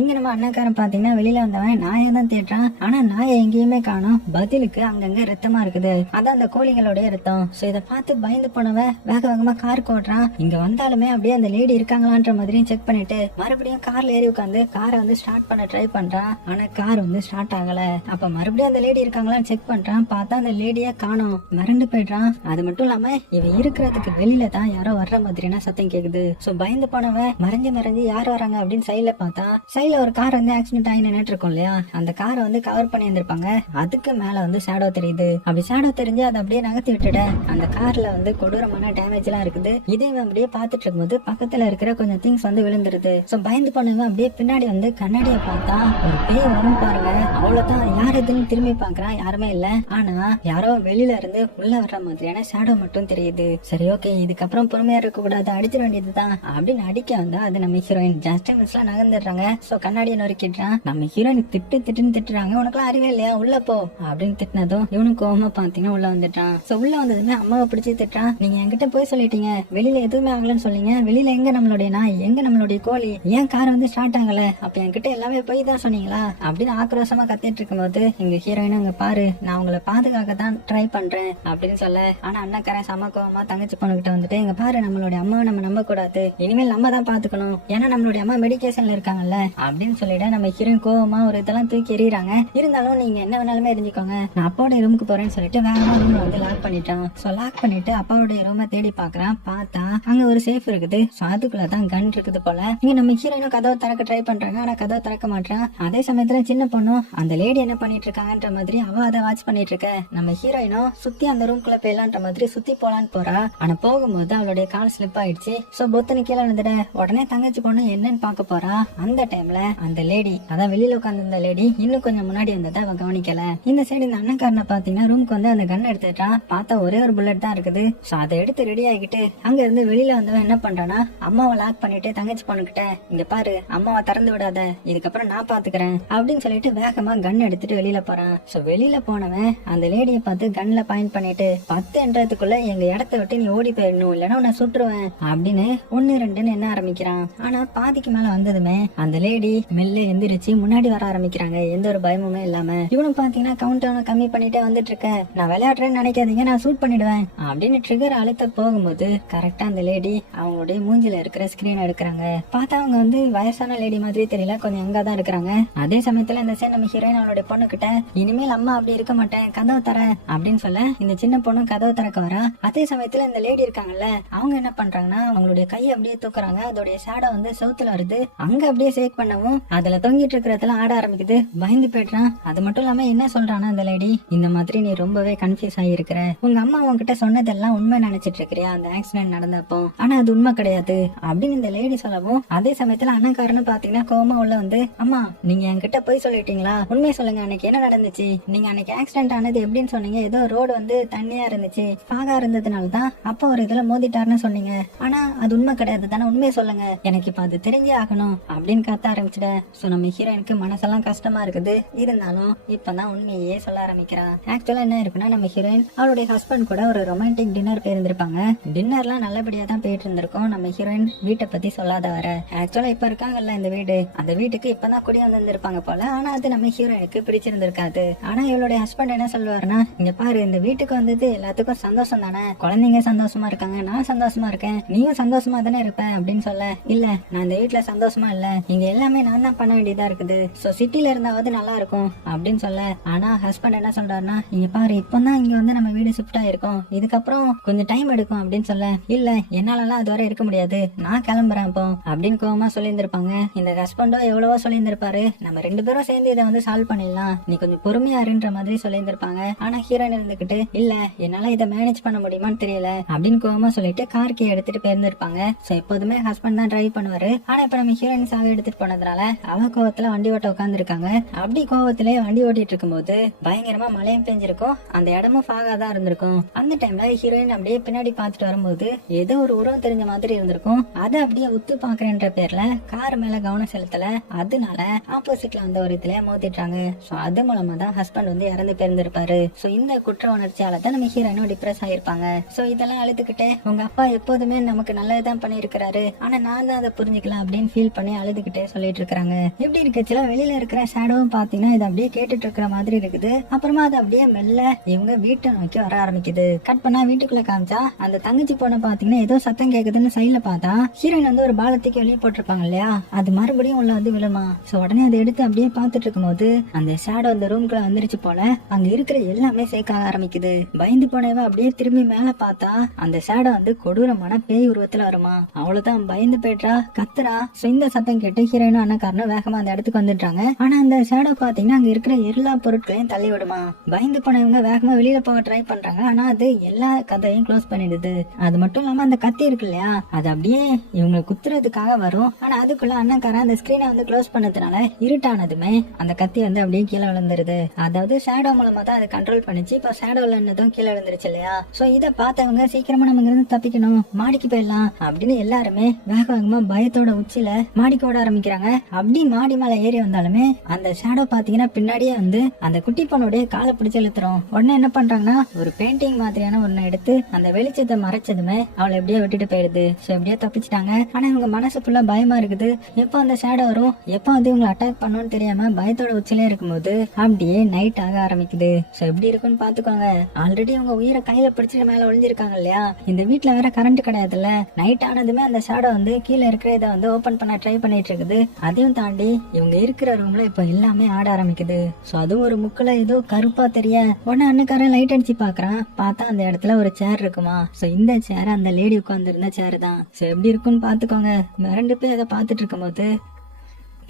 இங்க நம்ம அண்ணக்காரன் பாத்தீங்கன்னா வெளியில வந்தவன் நாயை தான் தேடுறான். ஆனா நாயை எங்கேயுமே காணோம். பதிலுக்கு அங்கங்க ரத்தமா இருக்குது. அதான் அந்த கோழிகளுடைய ரத்தம். சோ இதை பார்த்து பயந்து போனவன் வேக வேகமா கார் ஓடுறான். இங்க வந்தாலுமே அப்படியே அந்த லேடி இருக்காங்களான்ற மாதிரியும் செக் பண்ணிட்டு மறுபடியும் கார்ல ஏறி உட்காந்து காரை வந்து ஸ்டார்ட் பண்ண ட்ரை பண்றான். ஆனா கார் வந்து ஸ்டார்ட் ஆகல. அப்ப மறுபடியும் அந்த லேடி இருக்காங்களான்னு செக் பண்றான். பார்த்தா அந்த லேடியா காணோம். மிரண்டு போயிடுறான். அது மட்டும் இல்லாம இவன் இருக்கிறதுக்கு வெளியில தான் யாரோ வர்ற மாதிரியான சத்தம் கேக்குது. சோ பயந்து போனவன் மறைஞ்சு யார் வராங்க அப்படின்னு சைட்ல பார்த்தா சைட்ல ஒரு கார் வந்து ஆக்சிடென்ட் ஆகி நின்னுட்டு இருக்கும் இல்லையா அந்த காரை வந்து கவர் பண்ணி இருந்திருப்பாங்க. அதுக்கு மேல வந்து ஷேடோ தெரியுது. அப்படி ஷேடோ தெரிஞ்சு அதை அப்படியே நகர்த்தி விட்டுட. அந்த கார்ல வந்து கொடூரமான டேமேஜ் எல்லாம் இருக்குது. இதே அப்படியே பாத்துட்டு இருக்கும்போது பக்கத்துல இருக்கிற கொஞ்சம் திங்ஸ் வந்து விழுந்துருது. சோ பயந்து போனவங்க அப்படியே பின்னாடி வந்து கண்ணாடிய பார்த்தா ஒரு பேய் வரும் பாருங்க. அவ்வளவுதான் யார் எதுன்னு திரும்பி பாக்குறான். யாருமே இல்ல. ஆனா யாரோ வெளியில இருந்து உள்ள வர்ற மாதிரியான ஷேடோ மட்டும் தெரியுது. சரி ஓகே இதுக்கப்புறம் பொறுமையா இருக்க கூடாது அடிச்சிட வேண்டியதுதான் அப்படின்னு அடிக்க வந்தா அது நம்ம ஹீரோயின் ஜஸ்ட் மிஸ்ல நகர்ந்துடுறாங்க. சோ கண்ணாடியை நொறுக்கிடுறான். நம்ம ஹீரோயின் திட்டுன்னு திட்டுறாங்க. உனக்குலாம் அறிவே இல்லையா உள்ள போ அப்படின்னு திட்டினதும் இவனுக்கு கோவமா பாத்தீங்கன்னா உள்ள வந்துட்டான். சோ உள்ள வந்ததுமே அம்மாவை பிடிச்சி திட்டுறான். நீங்க என்கிட்ட போய் சொல்லிட்டீங்க வெளியில எதுவுமே ஆகலன்னு சொல்லிங்க. வெளியில எங்க நம்மளுடைய நாய் எங்க நம்மளுடைய கோழி ஏன் கார் வந்து ஸ்டார்ட் ஆகல அப்ப என்கிட்ட எல்லாமே போய் தான் சொன்னீங்களா அப்படின்னு ஆக்ரோஷமா கத்திட்டு இருக்கும் போது எங்க ஹீரோயின் அங்க பாரு நான் உங்களை பாதுகாக்க தான் ட்ரை பண்றேன் அப்படின்னு சொல்ல. ஆனா அண்ணக்காரன் சம கோவமா தங்கச்சி பொண்ணுகிட்ட வந்துட்டு எங்க பாரு நம்மளுடைய அம்மாவை நம்ம நம்ப கூடாது. இனிமேல் நம்ம தான் பாத்துக்கணும். ஏன்னா நம்மளுடைய அம்மா மெடிக்கேஷன்ல இருக்காங்கல்ல அப்படின்னு சொல்லிட்டு நம்ம ஹீரோயின் கோவமா ஒரு இதெல்லாம் தூக்கி எறிகிறாங்க. இருந்தாலும் நீங்க என்ன வேணாலுமே எரிஞ்சுக்கோங்க, நான் அப்பாவோட ரூமுக்கு போறேன்னு சொல்லிட்டு வேகமா ரூம் வந்து லாக் பண்ணிட்டான். சோ லாக் பண்ணிட்டு அப்பாவோட ரூமை தேடி பாக்குறான். பார்த்தா அங்க ஒரு சேஃப் இருக்குது. சோ அதுக்குள்ளதான் கன் இருக்குது போல. இங்க நம்ம ஹீரோயினும் கதவை திறக்க ட்ரை பண்றாங்க. ஆனா கதவை திறக்க மாட்டான். அதே சமயத்துல சின்ன பொண்ணும் அந்த லேடி என்ன பண்ணிட்டு இருக்காங்கன்ற மாதிரி அவ அதை வாட்ச் பண்ணிட்டு இருக்க. நம்ம ஹீரோயினும் சுத்தி அந்த ரூம்குள்ள போயிடலான்ற மாதிரி சுத்தி போலான்னு போறா. ஆனா போகும்போது அவளுடைய கால் ஸ்லிப் ஆயிடுச்சு. சோ பொத்துன்னு கீழே விழுந்துட. உடனே தங்கச்சி பொண்ணு என்னன்னு பாக்க போறா. அந்த டைம்ல அந்த லேடி, அதான் வெளியில உட்கார்ந்து இருந்த லேடி இன்னும் கொஞ்சம் முன்னாடி வந்ததை அவ கவனிக்கல. இந்த சைடு இந்த அண்ணன்காரனை பாத்தீங்கன்னா ரூமுக்கு வந்து அந்த கன் எடுத்துட்டான். பார்த்தா ஒரே ஒரு புல்லட் தான் இருக்குது. சோ அதை எடுத்து ரெடி ஆகிட்டு அங்க இருந்து வெளியில வந்தவன் என்ன பண்றானா, அம்மாவை லாக் பண்ணிட்டு தங்கச்சி பொண்ணுகிட்ட, இங்க பாரு அம்மாவை திறந்து விடாத, இதுக்கப்புறம் நான் பாத்துக்கிறேன் அப்படின்னு சொல்லிட்டு வேகமா கன் எடுத்துட்டு வெளியில போறான். சோ வெளியில போனவன் அந்த லேடியை பார்த்து கன்ல பாயிண்ட் பண்ணிட்டு, 10 என்றதுக்குள்ள எங்க இடத்த விட்டு நீ ஓடி போயிடணும், இல்லன்னா உன்னை சுட்டுருவேன் அப்படின்னு 1 2ன்னு என்ன ஆரம்பிக்கிறான். ஆனா பாதிக்கு மேல வந்ததுமே அந்த லேடி மெல்ல எந்திரிச்சு முன்னாடி வர ஆரம்பிக்கிறாங்க, எந்த ஒரு பயமுமே இல்லாம. இவனும் பாத்தீங்கன்னா கவுண்ட் டவுன் கம்மி பண்ணிட்டே வந்துட்டு இருக்க. நான் விளையாடுறேன்னு நினைக்காதீங்க, நான் ஷூட் பண்ணிடுவேன் அப்படின்னு ட்ரிகர் அழுத்த போகும்போது கரெக்டா அந்த லேடி அவங்களுடைய மூஞ்சில இருக்கிற ஸ்கிரீன் எடுக்கிறாங்க. பார்த்தா அவங்க வந்து வயசான லேடி மாதிரி தெரியல, கொஞ்சம் எங்க தான் இருக்கிறாங்க. அதே சமயத்துல இந்த சைடு நம்ம ஹீரோயின் அவளுடைய பொண்ணு கிட்ட, இனிமேல் அம்மா அப்படி இருக்க மாட்டேன், கதவை தர அப்படின்னு சொல்ல இந்த சின்ன பொண்ணு கதவை திறக்க வரா. அதே சமயத்துல இந்த லேடி இருக்காங்கல்ல, அவங்க என்ன பண்றாங்கன்னா அவங்களுடைய கையை அப்படியே தூக்குறாங்க. அதோடைய ஷேடோ வந்து செவுத்துல வருது. அங்க அப்படியே சேக் பண்ணவும் அதுல தொங்கிட்டு இருக்கிறதுல ஆட ஆரம்பிக்குது. பயந்து போயிடுறான். அது மட்டும் இல்லாம என்ன சொல்றானா அந்த லேடி, இந்த மாதிரி நீ ரொம்பவே கன்ஃபியூஸ் ஆகிருக்கிற, உங்க அம்மா உங்ககிட்ட சொன்னதெல்லாம் உண்மை நினைச்சிட்டு இருக்கிறியா அந்த ஆக்சிடென்ட் நடந்தப்போ, ஆனா அது உண்மை கிடையாது அப்படின்னு இந்த லேடி சொல்லவும் அதே சமயத்துல அண்ணன்காரன்னு பாத்தீங்கன்னா கோமா உள்ள வந்து, அம்மா நீங்க என்கிட்ட போய் சொல்லிட்டீங்களா, உண்மையை சொல்லுங்க, அன்னைக்கு என்ன நடந்துச்சு, நீங்க அன்னைக்கு ஆக்சிடென்ட் ஆனது எப்படின்னு சொன்னீங்க, ஏதோ ரோடு வந்து தண்ணியா இருந்துச்சு, பாகா இருந்ததுனாலதான் அப்ப ஒரு இதுல மோதிட்டாருன்னு சொன்னீங்க, ஆனா அது உண்மை கிடையாது தானே, உண்மையை சொல்லுங்க, எனக்கு இப்ப அது தெரிஞ்சே ஆகணும் அப்படின்னு கத்த ஆரம்பிச்சிட. சோ நம்ம ஹீரோயினுக்கு மனசெல்லாம் கஷ்டமா இருக்குது. இருந்தாலும் இப்பதான் உண்மையே சொல்ல ஆரம்பிக்கிறான். ஆக்சுவலா என்ன இருக்குன்னா, நம்ம ஹீரோயின் அவளுடைய ஹஸ்பண்ட் கூட ஒரு ரொமான்டிக் டின்னர் போயிருந்திருப்பாங்க. டின்னர்லாம் நல்லபடியா தான் போயிட்டு இருந்திருக்கும். நம்ம ஹீரோயின் வீட்டை பத்தி சொல்லாத வர. ஆக்சுவலா இப்ப இருக்காங்கல்ல இந்த வீடு, அந்த வீட்டுக்கு இப்பதான் குடி வந்திருப்பாங்க போல. ஆனா அது நம்ம ஹீரோயினுக்கு பிடிச்சிருந்திருக்காது. ஆனா இவளுடைய ஹஸ்பண்ட் என்ன சொல்லுவாருன்னா, இங்க பாரு இந்த வீட்டுக்கு வந்தது எல்லாத்துக்கும் சந்தோஷம் தானே, குழந்தைங்க சந்தோஷமா இருக்காங்க, நான் சந்தோஷமா இருக்கேன், நீயும் சந்தோஷமா தானே இருப்ப அப்படின்னு சொல்ல, இல்ல நான் இந்த வீட்டுல சந்தோஷமா இல்ல, இங்க எல்லாமே நான் தான் பண்ண வேண்டியதா இருக்குது, சோ சிட்டில இருந்தாவது நல்லா இருக்கும் அப்படின்னு சொல்ல. ஆனா ஹஸ்பண்ட் என்ன சொல்றாருன்னா, இங்க பாரு இப்பதான் இங்க வந்து நம்ம வீடு ஷிஃப்ட் ஆயிருக்கோம், இதுக்கப்புறம் கொஞ்சம் டைம் எடுக்கும் அப்படின்னு சொல்ல, இல்ல என்னாலலாம் அது வரை இருக்க முடியாது, நான் கிளம்புறேன் அப்போ அப்படின்னு கோவமா சொல்லியிருந்திருப்பாங்க. இந்த ஹஸ்பண்டோ எவ்வளவோ சொல்லியிருந்திருப்பாரு, நம்ம 2 பேரும் சேர்ந்து இதை வந்து சால்வ் பண்ணிடலாம், நீ கொஞ்சம் பொறுமையா இருன்ற மாதிரி சொல்லியிருந்திருப்பாங்க. ஆனா ஹீரோயின் இருந்துகிட்டு, இல்ல என்னால இதை மேனேஜ் பண்ண முடியுமான்னு தெரியல அப்படின்னு கோவமா சொல்லிட்டு கார் கீ எடுத்துட்டு போயிருந்திருப்பாங்க. சோ எப்போதுமே ஹஸ்பண்ட் தான் டிரைவ் பண்ணுவாரு. ஆனா இப்ப நம்ம ஹீரோயின் சாவி எடுத்துட்டு போனதுனால அவ கோவத்துல வண்டி ஓட்ட உட்கார்ந்து இருக்காங்க. அப்படி கோவத்திலே வண்டி ஓட்டிட்டு இருக்கும்போது பயங்கரமா மழையும் பெஞ்சிருக்கும். அந்த இடமும் ஃபாகா தான் இருந்திருக்கும். அந்த டைம்ல ஹீரோயின் அப்படியே பின்னாடி பாத்துட்டு வரும்போது ஏதோ ஒரு உருவம் தெரிஞ்ச மாதிரி இருந்திருக்கும். அதை அப்படியே உத்து பாக்குறேன்ற பேர்ல கார் மேல கவனம் செலுத்தல. அதனால ஆப்போசிட்ல வந்த ஒரு இதுல மோதிட்டாங்க. சோ அது மூலமா தான் ஹஸ்பண்ட் வந்து இறந்து போயிருந்திருப்பாரு. சோ இந்த குற்ற உணர்ச்சியால தான் நம்ம ஹீரோயினும் டிப்ரெஸ் ஆயிருப்பாங்க. சோ இதெல்லாம் அழுதுகிட்டே, உங்க அப்பா எப்போதுமே நமக்கு நல்லதுதான் பண்ணிருக்கிறாரு, ஆனா நான் தான் அதை புரிஞ்சுக்கலாம் அப்படின்னு ஃபீல் பண்ணி அழுதுகிட்டே சொல்லிட்டு இருக்காங்க. எப்படி இருக்குச்சுல வெளியில இருக்கிற ஷேடோவும் பாத்தீங்கன்னா இது அப்படியே கேட்டுட்டு இருக்கிற மாதிரி இருக்குது. அப்புறமா அது அப்படியே மெல்ல இவங்க வீட்டை நோக்கி வர ஆரம்பிக்குது. கட் பண்ணா வீட்டுக்குள்ள காமிச்சா அந்த தங்கச்சி பொண்ணு பாத்தீங்கன்னா ஏதோ சத்தம் கேக்குதுன்னு சைட்ல பார்த்தா ஹீரோயின் வந்து ஒரு பாலத்துக்கு வெளியே போட்டிருப்பாங்க இல்லையா, அது மறுபடியும் உள்ள வந்து விழுமா. சோ உடனே அதை எடுத்து அப்படியே பாத்துட்டு இருக்கும்போது அந்த ஷேடோ அந்த ரூம்குள்ள வந்துருச்சு போல. அங்க இருக்கிற எல்லாமே சேர்க்க ஆரம்பிக்குது. பயந்து போனவ அப்படியே திரும்பி மேல பார்த்தா அந்த ஷேடோ வந்து கொடூரமான பேய் உருவத்துல வருமா. அவ்வளவுதான் பயந்து போயிட்டா, கத்துறா. இந்த சத்தம் கேட்டு ஹீரோயினும் அண்ணக்காரனும் வேகமா அந்த இடத்துக்கு வந்துட்டாங்க. ஆனா அந்த ஷேடோ பாத்தீங்கன்னா அங்க இருக்கிற எல்லா பொருட்களையும் தள்ளி விடுமா. பயந்து போனவங்க வேகமா வெளியில போக ட்ரை பண்றாங்க. ஆனா அது எல்லா கதையும் க்ளோஸ் பண்ணிடுது. அது மட்டும் இல்லாம அந்த கத்தி இருக்கு இல்லையா, அது அப்படியே இவங்க குத்துறதுக்காக வரும். ஆனா அதுக்குள்ள அண்ணக்காரன் அந்த ஸ்கிரீனை வந்து க்ளோஸ் பண்ணதுனால இருட்டானதுமே அந்த கத்தி வந்து அப்படியே கீழே விழுந்துருது. அதாவது ஷேடோ மூலமா தான் அதை கண்ட்ரோல் பண்ணிச்சு. இப்ப ஷேடோல இருந்ததும் கீழே விழுந்துருச்சு இல்லையா. சோ இதை பார்த்தவங்க சீக்கிரமா நம்ம இருந்து தப்பிக்கணும், மாடிக்கு போயிடலாம் அப்படின்னு எல்லாருமே வேக வேகமா பயத்தோட உச்சியில மாடிக்கு ஓட ஆரம்பிக்கிறாங்க. அப்படி மாடி மேல ஏறி வந்தாலுமே அந்த ஷேடோ பாத்தீங்கன்னா பின்னாடியே வந்து அந்த குட்டி பொண்ணுடைய காலை பிடிச்சு இழுத்துறோம். உடனே என்ன பண்றாங்கன்னா ஒரு பெயிண்டிங் மாதிரியான ஒண்ணு எடுத்து அந்த வெளிச்சத்தை மறைச்சதுமே அவளை எப்படியோ விட்டுட்டு போயிடுது. சோ எப்படியோ தப்பிச்சிட்டாங்க. ஆனா இவங்க மனசு ஃபுல்லா பயமா இருக்குது. எப்போ அந்த ஷேடோ வரும், எப்போ வந்து இவங்களை அட்டாக் பண்ணும்னு தெரியாம பயத்தோட உச்சிலே இருக்கும்போது அப்படியே நைட் ஆக ஆரம்பிக்குது. சோ எப்படி இருக்குன்னு பாத்துக்கோங்க. ஆல்ரெடி அவங்க உயிரை கையில பிடிச்சிட்டு மேல ஒளிஞ்சிருக்காங்க இல்லையா. இந்த வீட்டுல வேற கரண்ட் கிடையாதுல்ல. நைட் ஆனதுமே அந்த ஷேடோ வந்து கீழே இருக்கிற இதை வந்து ஓபன் பண்ண ட்ரை பண்ணிட்டு இருக்குது. அதையும் தாண்டி இவங்க இருக்கிற ரூம்ல இப்ப எல்லாமே ஆட ஆரம்பிக்குது. சோ அதுவும் ஒரு முக்குல ஏதோ கருப்பா தெரிய உடனே அண்ணக்காரன் லைட் அடிச்சு பாக்குறான். பார்த்தா அந்த இடத்துல ஒரு சேர் இருக்குமா. சோ இந்த சேர் அந்த லேடி உட்கார்ந்து இருந்த சேர் தான். சோ எப்படி இருக்குன்னு பாத்துக்கோங்க. மிரண்டு போய் அதை பாத்துட்டு இருக்கும் போது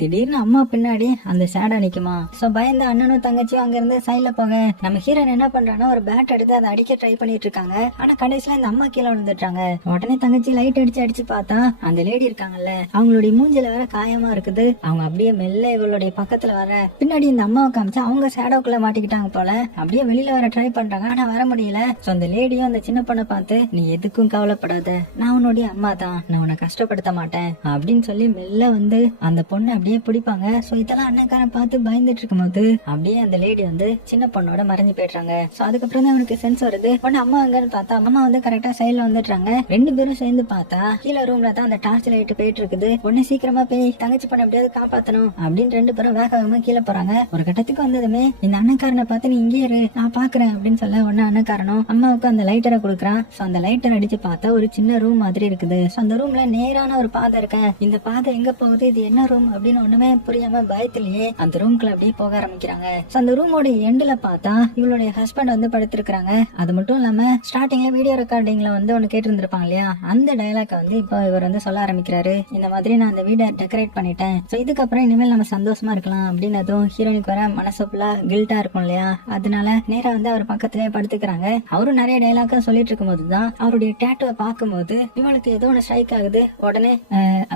திடீர்னு அம்மா பின்னாடி அந்த சேடா நிக்குமா. சோ பயந்த அண்ணனும் தங்கச்சியும் அங்க இருந்து சைட்ல போக நம்ம ஹீரோயின் என்ன பண்றான்னா ஒரு பேட் எடுத்து அதை அடிக்க ட்ரை பண்ணிட்டு இருக்காங்க. ஆனா கடைசியில இந்த அம்மா கீழே விழுந்துட்டாங்க. உடனே தங்கச்சி லைட் அடிச்சு பார்த்தா அந்த லேடி இருக்காங்கல்ல அவங்களுடைய மூஞ்சில வேற காயமா இருக்குது. அவங்க அப்படியே மெல்ல இவளுடைய பக்கத்துல வர பின்னாடி இந்த அம்மாவை காமிச்சு அவங்க சேடோக்குள்ள மாட்டிக்கிட்டாங்க போல. அப்படியே வெளியில வர ட்ரை பண்றாங்க. ஆனா வர முடியல. சோ அந்த லேடியும் அந்த சின்ன பொண்ணை பார்த்து நீ எதுக்கும் கவலைப்படாத, நான் உன்னுடைய அம்மா தான், நான் உன்னை கஷ்டப்படுத்த மாட்டேன் அப்படின்னு சொல்லி மெல்ல வந்து அந்த பொண்ணை அப்படியே பிடிப்பாங்க. சோ இதெல்லாம் அண்ணக்காரன் பார்த்து பயந்துட்டு இருக்கும் போது அப்படியே அந்த லேடி வந்து சின்ன பொண்ணோட மறைஞ்சு போயிடுறாங்க. சோ அதுக்கப்புறம் தான் அவனுக்கு சென்ஸ் வருது. உடனே அம்மா அங்கன்னு பார்த்தா அம்மா வந்து கரெக்டா சைட்ல வந்துடுறாங்க. ரெண்டு பேரும் சேர்ந்து பார்த்தா கீழே ரூம்ல தான் அந்த டார்ச் லைட் போயிட்டு இருக்குது. உடனே சீக்கிரமா போய் தங்கச்சி பண்ண எப்படியாவது காப்பாத்தணும் அப்படின்னு ரெண்டு பேரும் வேக வேகமா கீழே போறாங்க. ஒரு கட்டத்துக்கு வந்ததுமே இந்த அண்ணக்காரனை பார்த்து நீ இங்கே இரு நான் பாக்குறேன் அப்படின்னு சொல்ல உடனே அண்ணக்காரனும் அம்மாவுக்கு அந்த லைட்டரை கொடுக்குறான். சோ அந்த லைட்டர் அடிச்சு பார்த்தா ஒரு சின்ன ரூம் மாதிரி இருக்குது. சோ அந்த ரூம்ல நேரான ஒரு பாதை இருக்கு. இந்த பாதை எங்க போகுது, இது என்ன ரூம் அப்படின்னு ஒண்ணுமே புரியாம பயத்திலேயே அந்த ரூம்குள்ள அப்படியே போக ஆரம்பிக்கிறாங்க. அந்த ரூமோட எண்ட்ல பார்த்தா இவளுடைய ஹஸ்பண்ட் வந்து படுத்திருக்காங்க. அது மட்டும் இல்லாம ஸ்டார்டிங்ல வீடியோ ரெக்கார்டிங்ல வந்து ஒண்ணு கேட்டு இருந்திருப்பாங்க இல்லையா, அந்த டயலாக் வந்து இப்போ இவர் வந்து சொல்ல ஆரம்பிக்கிறாரு. இந்த மாதிரி நான் அந்த வீடை டெக்கரேட் பண்ணிட்டேன். சோ இதுக்கப்புறம் இனிமேல் நம்ம சந்தோஷமா இருக்கலாம் அப்படின்னதும் ஹீரோனுக்கு வர மனசு ஃபுல்லா கில்ட்டா இருக்கும் இல்லையா, அதனால நேரா வந்து அவர் பக்கத்திலேயே படுத்துக்கிறாங்க. அவரும் நிறைய டயலாக்கா சொல்லிட்டு இருக்கும் போதுதான் அவருடைய டேட்டுவை பார்க்கும்போது இவளுக்கு ஏதோ ஒண்ணு ஸ்ட்ரைக் ஆகுது. உடனே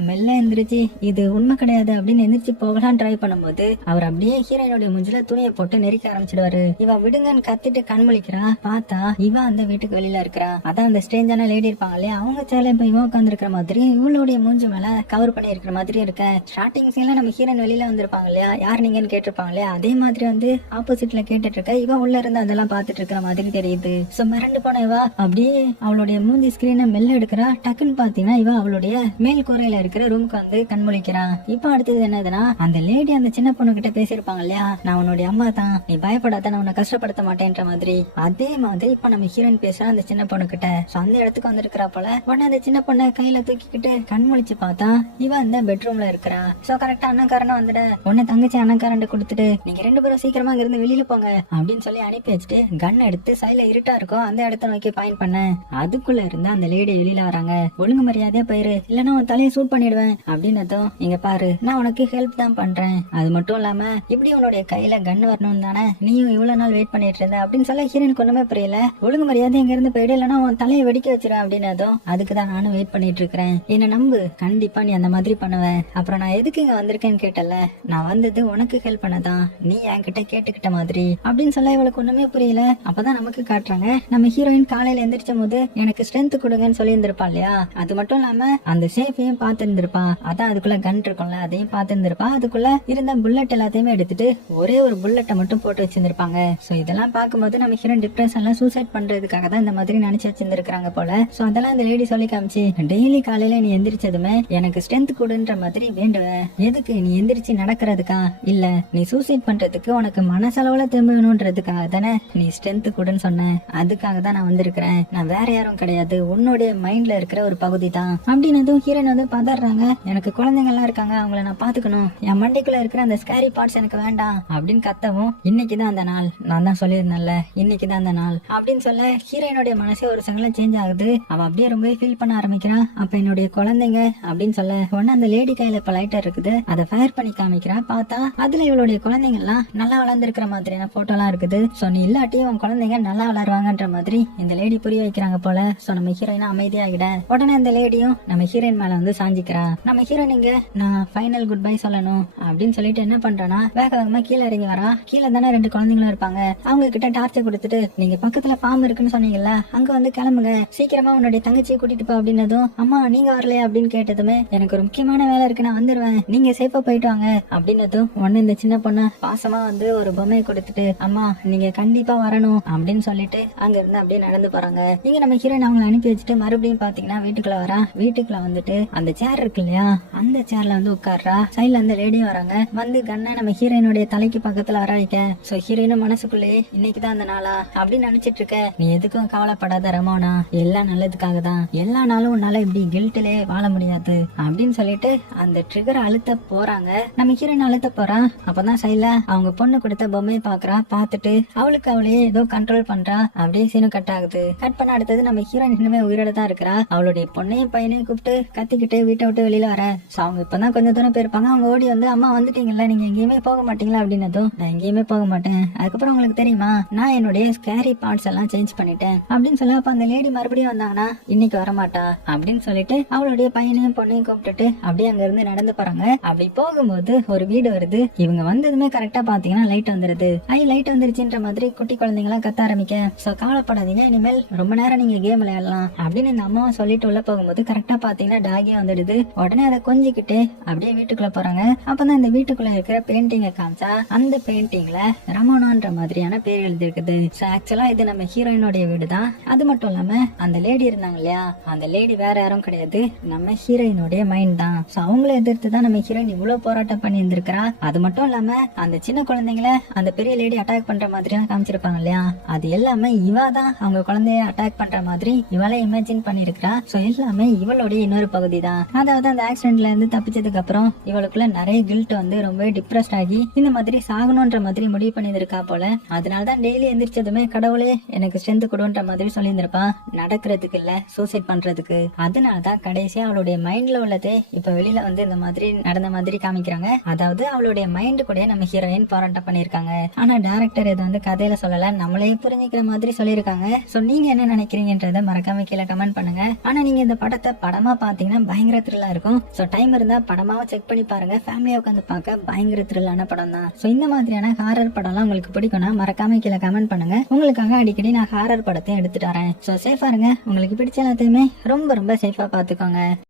மெல்ல எந்திரிச்சு இது உண்மை கிடையாது அப்படின்னு எந்திரிச்சு போகலாம் ட்ரை பண்ணும்போது அவர் அப்படியே ஹீரோயினுடைய முஞ்சில துணியை போட்டு நெரிக்க ஆரம்பிச்சிடுவாரு. இவ விடுங்கன்னு கத்திட்டு கண்மொழிக்கிறா. பார்த்தா இவ அந்த வீட்டுக்கு வெளியில இருக்கிறா. அதான் அந்த ஸ்ட்ரேஞ்சான லேடி இருப்பாங்க இல்லையா, அவங்க சேல இப்ப இவன் உட்கார்ந்து இருக்கிற மாதிரி இவளுடைய மூஞ்சி மேல கவர் பண்ணி இருக்கிற மாதிரி இருக்க. ஸ்டார்டிங் சீன்ல நம்ம ஹீரோயின் வெளியில வந்திருப்பாங்க இல்லையா, யார் நீங்கன்னு கேட்டிருப்பாங்க இல்லையா, அதே மாதிரி வந்து ஆப்போசிட்ல கேட்டுட்டு இருக்க. இவ உள்ள இருந்து அதெல்லாம் பாத்துட்டு இருக்கிற மாதிரி தெரியுது. சோ மிரண்டு போன இவ அப்படியே அவளுடைய மூஞ்சி ஸ்கிரீனை மெல்ல எடுக்கிறா. டக்குன்னு பாத்தீங்கன்னா இவ அவளுடைய மேல் கூரையில இருக்கிற ரூமுக்கு வந்து கண்மொழிக்கிறா. இப்ப அடுத்தது என்னதுன்னா அந்த லேடி அந்த சின்ன பொண்ணு கிட்ட பேசிருப்பாங்க இல்லையா, நான் உன்னுடைய அம்மா தான், நீ பயப்படாத, நான் உன்னை கஷ்டப்படுத்த மாட்டேன்ற மாதிரி. அதே மாதிரி இப்ப நம்ம ஹீரோயின் பேசுற அந்த சின்ன பொண்ணு கிட்ட. அந்த இடத்துக்கு வந்திருக்கிறா போல. உடனே அந்த சின்ன பொண்ணை கையில தூக்கிக்கிட்டு கண்மொழிச்சு பார்த்தா இவ அந்த பெட்ரூம்ல இருக்கிறா. சோ கரெக்டா அண்ணக்காரனும் வந்துட உன்னை தங்கச்சி அண்ணக்காரன் கொடுத்துட்டு நீங்க ரெண்டு பேரும் சீக்கிரமா இங்க இருந்து வெளியில போங்க அப்படின்னு சொல்லி அனுப்பி வச்சுட்டு கன் எடுத்து சைட்ல இருட்டா இருக்கும் அந்த இடத்த நோக்கி பாயிண்ட் பண்ண. அதுக்குள்ள இருந்து அந்த லேடி வெளியில வராங்க. ஒழுங்கு மரியாதையா போயிரு, இல்லன்னா உன் தலையை சூட் பண்ணிடுவேன் அப்படின்னதும் இங்க பாரு நான் உனக்கு ஹெல்ப் தான் பண்றேன், அது மட்டும் இல்லாம இப்படி உன்னுடைய கையில கன் வரணும் தானே நீயும் இவ்வளவு நாள் வெயிட் பண்ணிட்டு இருந்த அப்படின்னு சொல்ல ஹீரோனுக்கு ஒண்ணுமே புரியல. ஒழுங்கு மரியாதை இங்க இருந்து போயிடு, இல்லன்னா உன் தலையை வெடிக்க வச்சிரு அப்படின்னதும் அதுக்குதான் நானும் வெயிட் பண்ணிட்டு இருக்கிறேன், என்ன நம்பு, கண்டிப்பா நீ அந்த மாதிரி பண்ணுவ. அப்புறம் நான் எதுக்கு இங்க வந்திருக்கேன்னு கேட்டல, நான் வந்தது உனக்கு ஹெல்ப் பண்ணதான், நீ என்கிட்ட கேட்டுக்கிட்ட மாதிரி அப்படின்னு சொல்ல இவளுக்கு ஒண்ணுமே புரியல. அப்பதான் நமக்கு காட்டுறாங்க நம்ம ஹீரோயின் காலையில எந்திரிச்சும் போது எனக்கு ஸ்ட்ரென்த் கொடுங்கன்னு சொல்லி இருந்திருப்பா இல்லையா, அது மட்டும் இல்லாம அந்த சேஃபையும் பார்த்து இருந்திருப்பா. அதான் அதுக்குள்ள கன் இருக்கும்ல அதையும் பார்த்து இருந்திருப்பா. அதுக்குள்ள இருந்த புல்லட் எல்லாத்தையுமே எடுத்துட்டு ஒரே ஒரு புல்லட்டை மட்டும் போட்டு வச்சிருந்திருப்பாங்க. சோ இதெல்லாம் பார்க்கும்போது நம்ம ஹீரோயின் டிப்ரெஷன்ல சூசைட் பண்றதுக்காக தான் இந்த மாதிரி நினைச்சு வச்சிருந்திருக்காங்க போல. சோ அதெல்லாம் அந்த லேடி சொல்லி காமிச்சு டெய்லி காலையில நீ எந்திரிச்சதுமே எனக்கு ஸ்ட்ரென்த் கொடுன்ற மாதிரி வேண்டுவேன். எதுக்கு நீ எந்திரிச்சு நடக்கிறதுக்கா, இல்ல நீ சூசைட் பண்றதுக்கு உனக்கு மனசளவுல திரும்ப வேணும்ன்றதுக்காக தானே நீ ஸ்ட்ரென்த் கொடுன்னு சொன்ன, அதுக்காக தான் நான் வந்திருக்கிறேன், நான் வேற யாரும் கிடையாது, உன்னுடைய மைண்ட்ல இருக்கிற ஒரு பகுதி தான் அப்படின்னு ஹீரோயின் வந்து பதறாங்க. எனக்கு குழந்தைங்க எல்லாம் இருக்காங்க, அவங்கள நான் பாத்துக்கணும், என் மண்டைக்குள்ள இருக்கிற அந்த ஸ்கேரி பார்ட்ஸ் எனக்கு வேண்டாம் அப்படின்னு கத்தவும் இன்னைக்குதான் அந்த நாள், நான் தான் சொல்லியிருந்தேன்ல இன்னைக்குதான் அந்த நாள் அப்படின்னு சொல்ல ஹீரோயினுடைய மனசே ஒரு சங்கலம் சேஞ்ச் ஆகுது. அவ அப்படியே ரொம்ப ஃபீல் பண்ண ஆரம்பிக்கிறா. அப்ப என்னுடைய குழந்தைங்க அப்படின்னு சொல்ல உடனே அந்த லேடி கையில இப்ப லைட்டர் இருக்குது, அதை ஃபயர் பண்ணி காமிக்கிறா. பார்த்தா அதுல இவளுடைய குழந்தைங்க எல்லாம் நல்லா வளர்ந்துருக்கிற மாதிரியான போட்டோ எல்லாம் இருக்குது. சோ நீ இல்லாட்டியும் உன் குழந்தைங்க நல்லா வளருவாங்கன்ற மாதிரி இந்த லேடி புரிய வைக்கிறாங்க போல. சோ நம்ம ஹீரோயினா அமைதியாகிட உடனே அந்த லேடியும் நம்ம ஹீரோயின் மேல வந்து சாஞ்சிக்கிறா. நம்ம ஹீரோயினிங்க நான் ஃபைனல் குட் பை சொல்லணும் அப்படின்னு சொல்லிட்டு என்ன பண்றானா வேக வேகமா கீழே இறங்கி வரா. கீழே தானே ரெண்டு குழந்தைங்களும் இருப்பாங்க. அவங்க கிட்ட டார்ச்சர் கொடுத்துட்டு நீங்க பக்கத்துல ஃபார்ம் இருக்குன்னு சொன்னீங்கல்ல, அங்க வந்து கிளம்புங்க, சீக்கிரமா உன்னுடைய தங்கச்சியை கூட்டிட்டு போ அப்படின்னதும் அம்மா நீங்க வரலையா அப்படின்னு கேட்டதுமே எனக்கு ஒரு முக்கியமான வேலை இருக்கு நான் வந்துருவேன், நீங்க சேஃபா போயிட்டு வாங்க அப்படின்னதும் உடனே இந்த சின்ன பொண்ணு பாசமா வந்து ஒரு பொம்மையை கொடுத்துட்டு அம்மா நீங்க கண்டிப்பா வரணும் அப்படின்னு சொல்லிட்டு அங்க இருந்து அப்படியே நடந்து போறாங்க. இங்க நம்ம ஹீரோயின் அவங்களை அனுப்பி வச்சுட்டு மறுபடியும் பாத்தீங்கன்னா வீட்டுக்குள்ள வரா. வீட்டுக்குள்ள வந்துட்டு அந்த சேர் இருக்கு இல்லையா, அந்த சேர்ல வந்து உட்கார்றா. சைட்ல அந்த லேடியும் வராங்க. வந்து கண்ணை நம்ம ஹீரோயினுடைய தலைக்கு பக்கத்துல வர வைக்க சோ ஹீரோயினும் மனசுக்குள்ளேயே இன்னைக்குதான் அந்த நாளா அப்படின்னு நினைச்சிட்டு இருக்க. நீ எதுக்கும் கவலைப்படாத ரமோனா, எல்லாம் நல்லதுக்காக தான். எல்லா நாளும் உன்னால இப்படி கில்ட்டிலே வாழ முடியாது அப்படின்னு சொல்லிட்டு அந்த ட்ரிகர் அழுத்த போறாங்க. நம்ம ஹீரோயின் அழுத்த போறா. அப்பதான் சைட்ல அவங்க பொண்ணு கொடுத்த பொம்மையை பாக்குறா. பாத்துட்டு அவளுக்கு அவளையே ஏதோ கண்ட்ரோல் பண்றா. அப்படியே சீனும் கட் ஆகுது. கட் பண்ண அடுத்தது நம்ம ஹீரோயின் இன்னுமே உயிரோட தான் இருக்கிறா. அவளுடைய பொண்ணையும் பையனையும் கூப்பிட்டு கத்திக்கிட்டு வீட்டை விட்டு வெளியில வர. அவங்க இப்பதான் கொஞ்சம் தூரம் போயிருப்பாங்க. அவங்க ஓடி வந்து அம்மா வந்துட்டீங்கல்ல, நீங்க எங்கேயுமே போக மாட்டீங்களா அப்படின்னதும் நான் எங்கேயுமே போக மாட்டேன். அதுக்கப்புறம் உங்களுக்கு தெரியுமா, நான் என்னுடைய ஸ்கேரி பார்ட்ஸ் எல்லாம் சேஞ்ச் பண்ணிட்டேன் அப்படின்னு சொல்ல, அப்ப அந்த லேடி மறுபடியும் வந்தாங்கன்னா இன்னைக்கு வரமாட்டா அப்படின்னு சொல்லிட்டு அவளுடைய பையனையும் பொண்ணையும் கூப்பிட்டுட்டு அப்படியே அங்க இருந்து நடந்து போறாங்க. அப்படி போகும்போது ஒரு வீடு வருது. இவங்க வந்ததுமே கரெக்டா பாத்தீங்கன்னா லைட் வந்துருது. லைட் வந்துருச்சுன்ற மாதிரி குட்டி குழந்தைங்களா கத்த ஆரம்பிக்க. சோ கவலைப்படாதீங்க, இனிமேல் ரொம்ப நேரம் நீங்க கேம் விளையாடலாம் அப்படின்னு இந்த அம்மாவும் சொல்லிட்டு உள்ள போகும்போது கரெக்டா பாத்தீங்கன்னா டாகியும் வந்துடுது. உடனே அதை கொஞ்சிக்கிட்டு அப்படியே வீட்டுக்குள்ள போறாங்க. அப்பதான் இந்த வீட்டுக்குள்ள இருக்கிற பெயிண்டிங்க காமிச்சா அந்த பெயிண்டிங்ல ரமோனான்ற மாதிரியான பேர் எழுதி இருக்குது. ஆக்சுவலா இது நம்ம ஹீரோயினுடைய வீடு தான். அது மட்டும் இல்லாம அந்த லேடி இருந்தாங்க இல்லையா, அந்த லேடி வேற யாரும் கிடையாது, நம்ம ஹீரோயினுடைய மைண்ட் தான். அவங்கள எதிர்த்து தான் நம்ம ஹீரோயின் இவ்வளவு போராட்டம் பண்ணி இருந்திருக்கிறா. அது மட்டும் இல்லாம அந்த சின்ன குழந்தைங்கள அந்த பெரிய லேடி அட்டாக் பண்ற மாதிரி காமிச்சிருப்பாங்க இல்லையா, அது எல்லாமே இவா தான் அவங்க குழந்தைய அட்டாக் பண்ற மாதிரி இவளை இமேஜின் பண்ணிருக்கா. சோ எல்லாமே இவளுடைய இன்னொரு பகுதி தான். அதாவது அந்த ஆக்சிடென்ட்ல இருந்து தப்பிச்சதுக்கு அப்புறம் இவளுக்குள்ள நிறைய கில்ட் வந்து ரொம்ப டிப்ரெஸ்ட் ஆகி இந்த மாதிரி சாகணும்ன்ற மாதிரி முடிவு பண்ணியிருக்கா போல. அதனாலதான் டெய்லி எந்திரிச்சதுமே கடவுளே எனக்கு ஸ்ட்ரென்த் கொடுன்ற மாதிரி சொல்லியிருந்திருப்பா, நடக்கிறதுக்கு இல்ல சூசைட் பண்றதுக்கு. அதனாலதான் கடைசியா அவளுடைய மைண்ட்ல உள்ளதே இப்ப வெளியில வந்து இந்த மாதிரி நடந்த மாதிரி காமிக்கிறாங்க. அதாவது அவளுடைய மைண்ட் கூட நம்ம ஹீரோயின் போராட்டம் பண்ணிருக்காங்க. ஆனா டைரக்டர் இதை வந்து கதையில சொல்லல, நம்மளே புரிஞ்சுக்கிற மாதிரி சொல்லியிருக்காங்க. சோ நீங்க என்ன நினைக்கிறீங்கன்றத மறக்காம கீழே கமெண்ட் பண்ணுங்க. ஆனா நீங்க இந்த படத்தை படமா பாத்தீங்கன்னா பயங்கர த்ரில்லா இருக்கும். சோ டைம் இருந்தா படமாவும் செக் பண்ணி பாருங்க. ஃபேமிலியா உட்காந்து பார்க்க பயங்கர த்ரில்லான படம் தான். சோ இந்த மாதிரியான ஹாரர் படம்லாம் உங்களுக்கு பிடிக்கும்னா மறக்காம கீழே கமெண்ட் பண்ணுங்க. உங்களுக்காக அடிக்கடி நான் ஹாரர் படத்தை எடுத்துட்டு வரேன். சோ சேஃபா இருங்க. உங்களுக்கு பிடிச்ச எல்லாத்தையுமே ரொம்ப ரொம்ப சேஃபா பாத்துக்கோங்க.